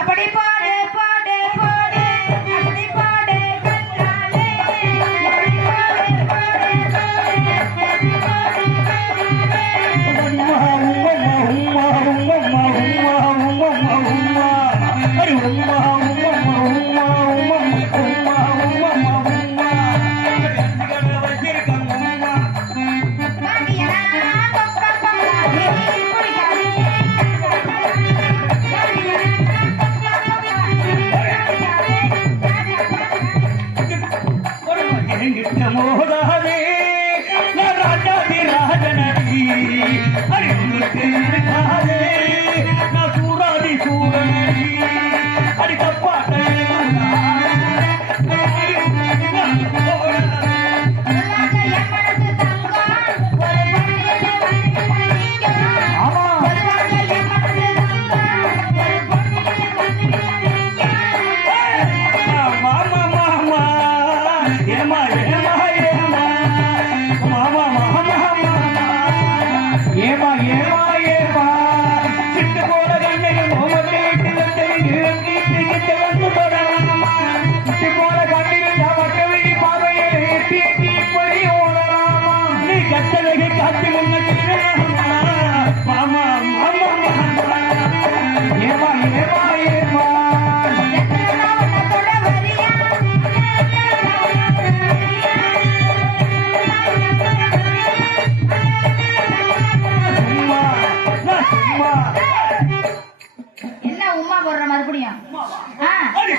அப்படி பாடு பாடு பாடு அப்படி பாடு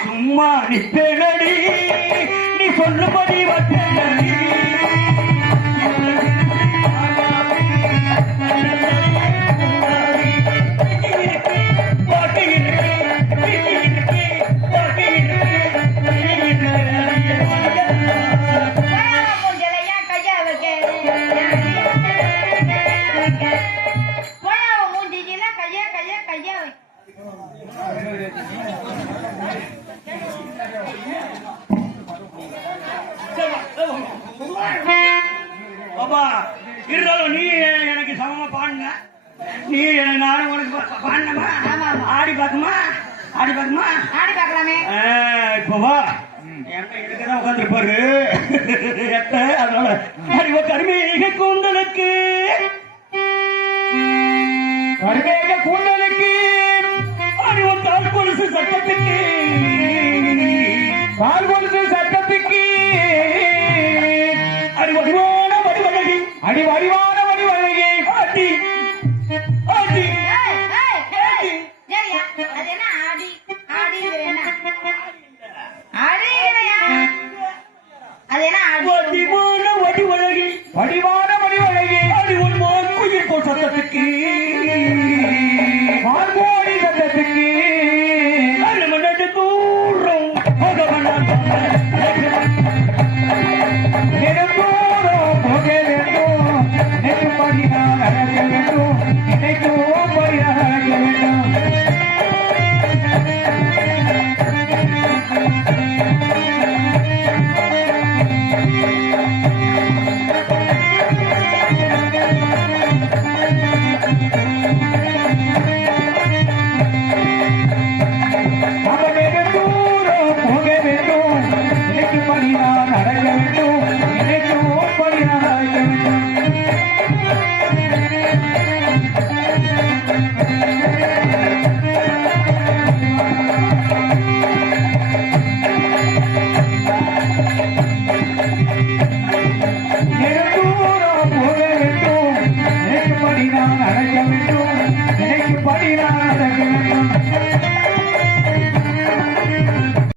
சும்மா நிப்பேனடி நீ சொல்லுபடி வட்டேனடி இருந்தாலும் நீ எனக்கு சமமா பாடுங்க நீ நானும் உனக்கு பாடணுமா ஆடி பார்க்குமா ஆடி பார்க்குமா ஆடி பார்க்கலாமே இப்போ வா என்ன இதுக்குதான் உட்காந்துருப்பாரு அதனால அறிவ கருமீக கூந்தலுக்கு கருமேக கூந்தலுக்கு அடி ஒரு கால் கொலுசு சட்டத்துக்கு கால் கொலுசு சட்டத்துக்கு அடி வடிவான வடிவழகி அடி வடிவான வடிவழகி ஆட்டி ஆட்டி ஏய், ஏய், ஏய். சரியா? அது என்ன ஆடி? ஆடிங்கிறது என்ன? ஆடிங்கிறயா? அது என்ன ஆடி? வடிவான வடிவழகி வடிவான வடிவழகி அடி ஒரு மான் குயில் போல் சத்தத்துக்கு மார்கோடி சட்டத்துக்கு அரை மணி தூரம் போக வேண்டாம் நெடுந்தூரம் போக வேண்டும் நெடும்படி நான் அழக வேண்டும் நினைக்கும் படி அழக வேண்டும் அவன் நெடுந்தூரம் போக வேண்டும் நினைக்கும்படி நான் அழக வேண்டும் நினைக்கும் படி அழக வேண்டும் நெடுந்தூரம் போக வேண்டும் நினைக்கும்படி நான் அழக வேண்டும் நினைக்கும்படி நான் அழக வேண்டும்